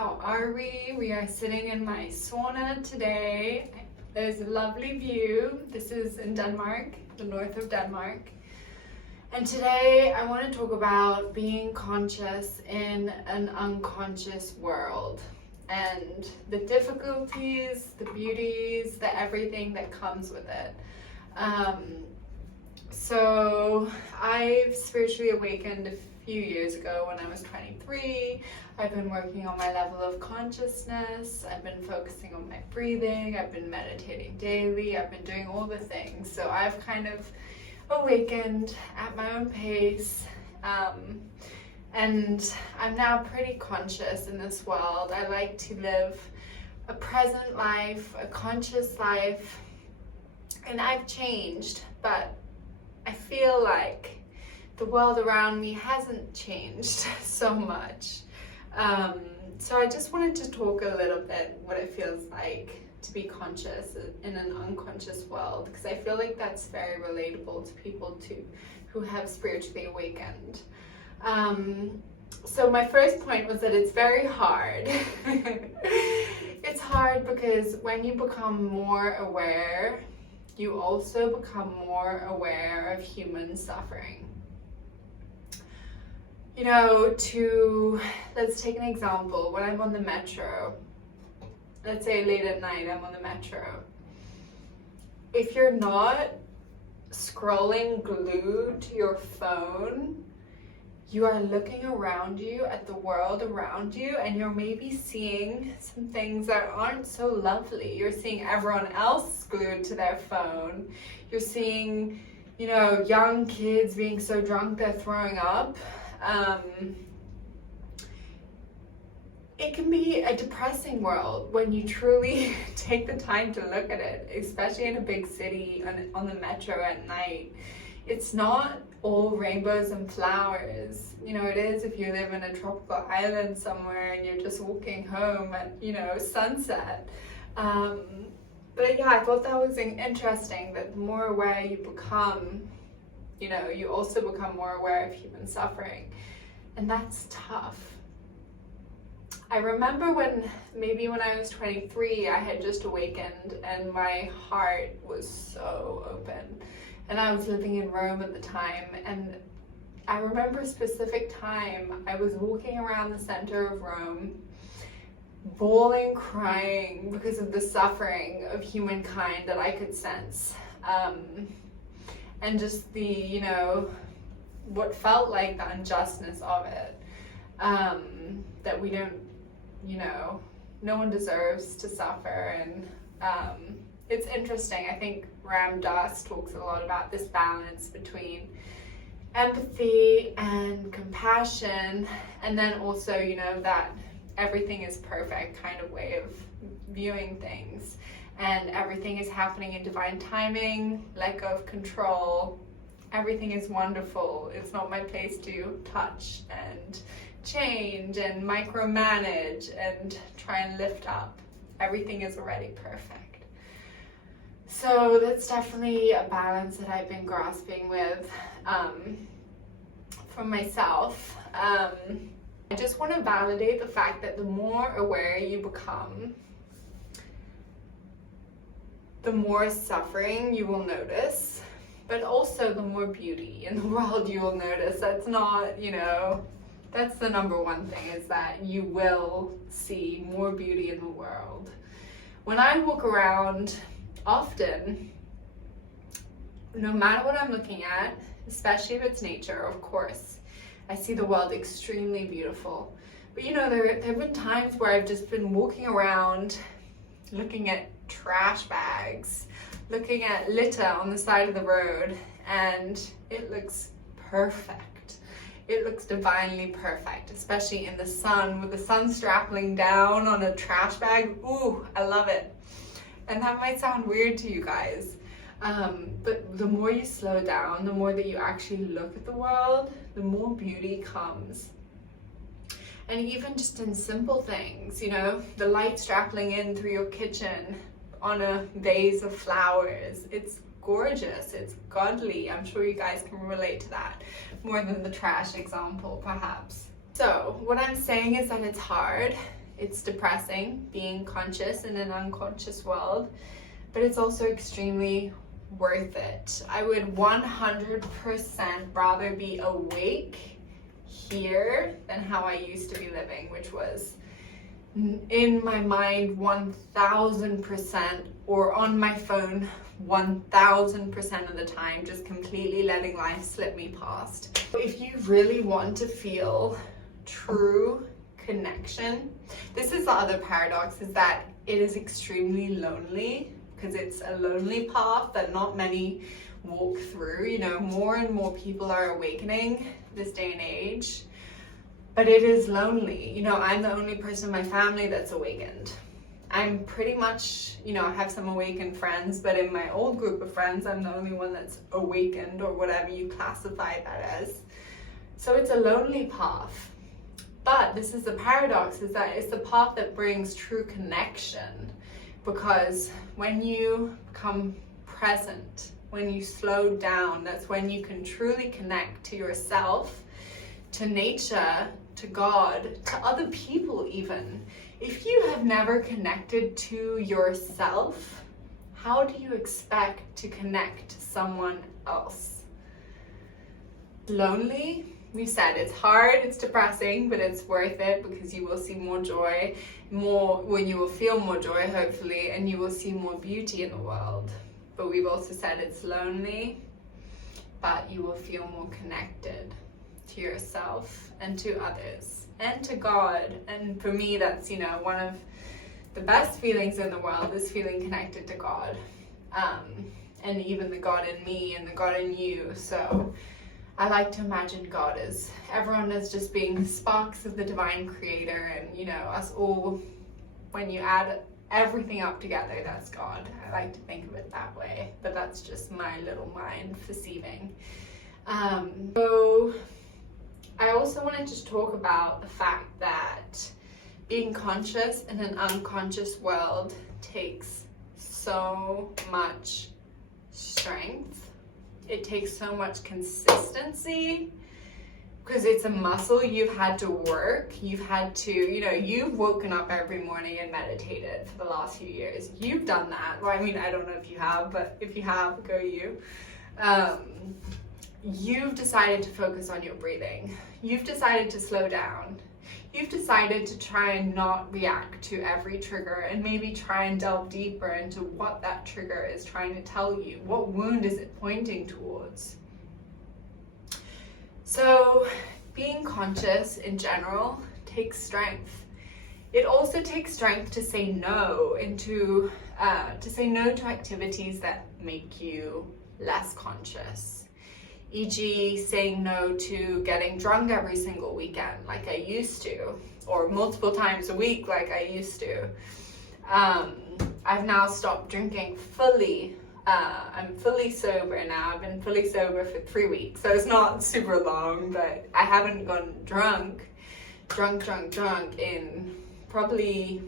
how are we? We are sitting in my sauna today. There's a lovely view. This is in Denmark, the north of Denmark. And today I want to talk about being conscious in an unconscious world and the difficulties, the beauties, the everything that comes with it. So I've spiritually awakened a few years ago when I was 23. I've been working on my level of consciousness. I've been focusing on my breathing. I've been meditating daily. I've been doing all the things. So I've kind of awakened at my own pace. And I'm now pretty conscious in this world. I like to live a present life, a conscious life. And I've changed, but I feel like the world around me hasn't changed so much. So I just wanted to talk a little bit what it feels like to be conscious in an unconscious world, because I feel like that's very relatable to people too who have spiritually awakened. So my first point was that it's very hard. It's hard because when you become more aware, you also become more aware of human suffering. You know, let's take an example. When I'm on the metro, let's say late at night I'm on the metro. If you're not scrolling glued to your phone, you are looking around you at the world around you, and you're maybe seeing some things that aren't so lovely. You're seeing everyone else glued to their phone. You're seeing, you know, young kids being so drunk they're throwing up. It can be a depressing world when you truly take the time to look at it, especially in a big city on the metro at night. It's not all rainbows and flowers. You know, it is if you live in a tropical island somewhere and you're just walking home at, you know, sunset. But yeah, I thought that was interesting, that the more aware you become, you know, you also become more aware of human suffering. And that's tough. I remember when I was 23, I had just awakened and my heart was so open. And I was living in Rome at the time, and I remember a specific time I was walking around the center of Rome, bawling, crying because of the suffering of humankind that I could sense. And just the, you know, what felt like the unjustness of it, that we don't, you know, no one deserves to suffer. And it's interesting. I think Ram Dass talks a lot about this balance between empathy and compassion, and then also, you know, that everything is perfect kind of way of viewing things, and everything is happening in divine timing, let go of control. Everything is wonderful. It's not my place to touch and change and micromanage and try and lift up. Everything is already perfect. So that's definitely a balance that I've been grasping with for myself. I just want to validate the fact that the more aware you become, the more suffering you will notice, but also the more beauty in the world you will notice. That's not, you know, that's the number one thing, is that you will see more beauty in the world. When I walk around, often, no matter what I'm looking at, especially if it's nature, of course, I see the world extremely beautiful. But you know, there have been times where I've just been walking around looking at trash bags, looking at litter on the side of the road, and it looks perfect. It looks divinely perfect, especially in the sun, with the sun strapping down on a trash bag. Ooh, I love it. And that might sound weird to you guys, but the more you slow down, the more that you actually look at the world, the more beauty comes. And even just in simple things, you know, the light strapping in through your kitchen on a vase of flowers. It's gorgeous, it's godly. I'm sure you guys can relate to that more than the trash example, perhaps. So what I'm saying is that it's hard. It's depressing being conscious in an unconscious world, but it's also extremely worth it. I would 100% rather be awake here than how I used to be living, which was in my mind 1000%, or on my phone 1000% of the time, just completely letting life slip me past. If you really want to feel true connection, this is the other paradox, is that it is extremely lonely, because it's a lonely path that not many walk through. You know, more and more people are awakening this day and age, but it is lonely. You know, I'm the only person in my family that's awakened. I'm pretty much, you know, I have some awakened friends, but in my old group of friends, I'm the only one that's awakened, or whatever you classify that as. So it's a lonely path. But this is the paradox, is that it's the path that brings true connection, because when you become present, when you slow down, that's when you can truly connect to yourself, to nature, to God, to other people even. If you have never connected to yourself, how do you expect to connect to someone else? Lonely? We said it's hard, it's depressing, but it's worth it, because you will see more joy, when you will feel more joy, hopefully, and you will see more beauty in the world. But we've also said it's lonely, but you will feel more connected to yourself and to others and to God. And for me, that's, you know, one of the best feelings in the world is feeling connected to God, and even the God in me and the God in you. So I like to imagine God as everyone as just being sparks of the divine creator, and, you know, us all, when you add everything up together, that's God. I like to think of it that way, but that's just my little mind perceiving. So I also wanted to talk about the fact that being conscious in an unconscious world takes so much strength. It takes so much consistency, because it's a muscle you've had to work. You've had to, you know, you've woken up every morning and meditated for the last few years. You've done that. Well, I mean, I don't know if you have, but if you have, go you. You've decided to focus on your breathing. You've decided to slow down. You've decided to try and not react to every trigger, and maybe try and delve deeper into what that trigger is trying to tell you. What wound is it pointing towards? So being conscious in general takes strength. It also takes strength to say no to activities that make you less conscious. E.g., saying no to getting drunk every single weekend like I used to, or multiple times a week like I used to. I've now stopped drinking fully. I'm fully sober now. I've been fully sober for 3 weeks, so it's not super long, but I haven't gone drunk in probably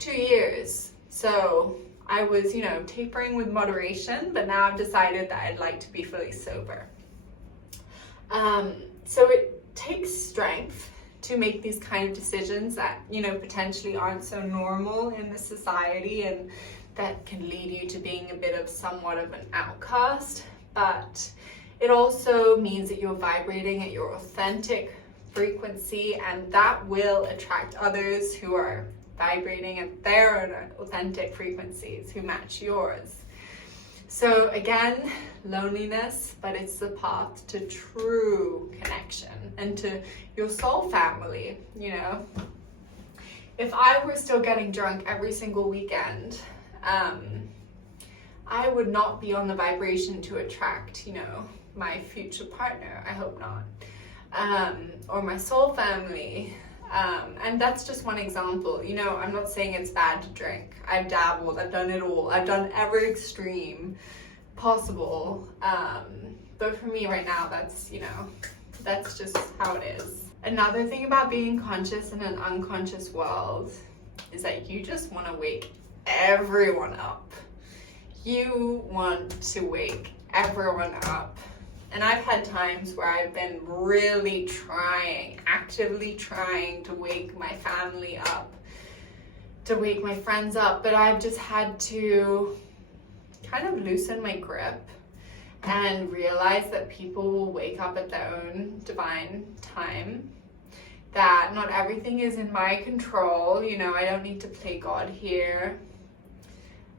2 years. So I was, you know, tapering with moderation, but now I've decided that I'd like to be fully sober. So it takes strength to make these kind of decisions that, you know, potentially aren't so normal in the society, and that can lead you to being a bit of somewhat of an outcast. But it also means that you're vibrating at your authentic frequency, and that will attract others who are vibrating at their own authentic frequencies, who match yours. So again, loneliness, but it's the path to true connection and to your soul family. You know, if I were still getting drunk every single weekend, I would not be on the vibration to attract, you know, my future partner. I hope not. Or my soul family. And that's just one example. You know, I'm not saying it's bad to drink. I've dabbled, I've done it all. I've done every extreme possible. But for me right now, that's, you know, that's just how it is. Another thing about being conscious in an unconscious world is that you just want to wake everyone up. You want to wake everyone up And I've had times where I've been really actively trying to wake my family up, to wake my friends up, but I've just had to kind of loosen my grip and realize that people will wake up at their own divine time, that not everything is in my control. You know, I don't need to play God here.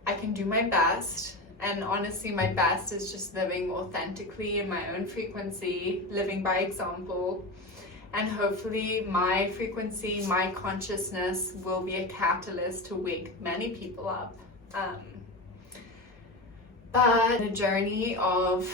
I can do my best. And honestly, my best is just living authentically in my own frequency, living by example. And hopefully my frequency, my consciousness will be a catalyst to wake many people up. But the journey of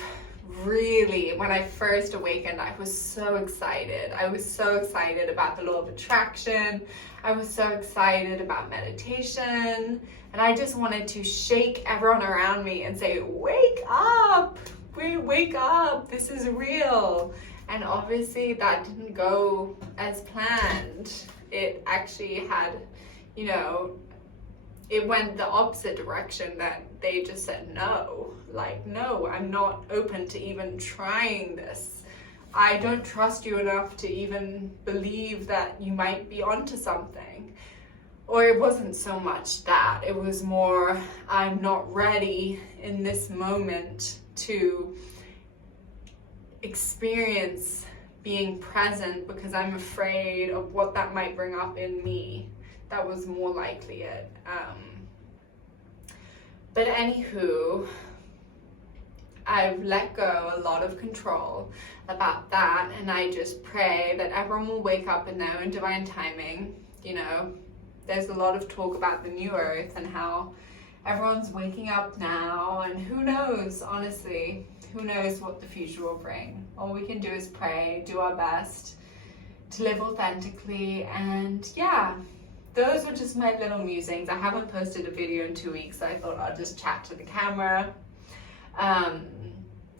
really, when I first awakened, I was so excited. I was so excited about the law of attraction. I was so excited about meditation. And I just wanted to shake everyone around me and say, wake up, wake up, this is real. And obviously that didn't go as planned. It actually had, you know, it went the opposite direction, that they just said no. Like, no, I'm not open to even trying this. I don't trust you enough to even believe that you might be onto something. Or it wasn't so much that, it was more, I'm not ready in this moment to experience being present because I'm afraid of what that might bring up in me. That was more likely it. But anywho, I've let go a lot of control about that, and I just pray that everyone will wake up in their own divine timing. You know, there's a lot of talk about the new earth and how everyone's waking up now, and who knows, honestly, who knows what the future will bring. All we can do is pray, do our best to live authentically, and yeah, those were just my little musings. I haven't posted a video in 2 weeks, so I thought I'll just chat to the camera.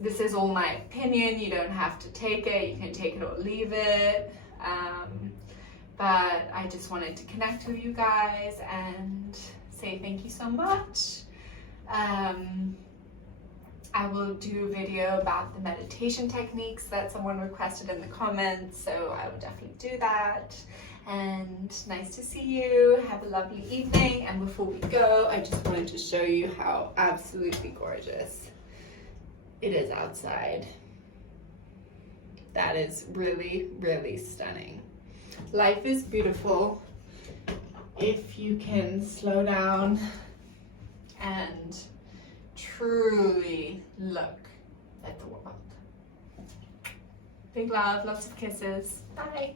This is all my opinion. You don't have to take it. You can take it or leave it. But I just wanted to connect with you guys and say thank you so much. I will do a video about the meditation techniques that someone requested in the comments, so I will definitely do that. And nice to see you. Have a lovely evening. And before we go, I just wanted to show you how absolutely gorgeous it is outside. That is really, really stunning. Life is beautiful if you can slow down and truly look at the world. Big love, lots of kisses. Bye.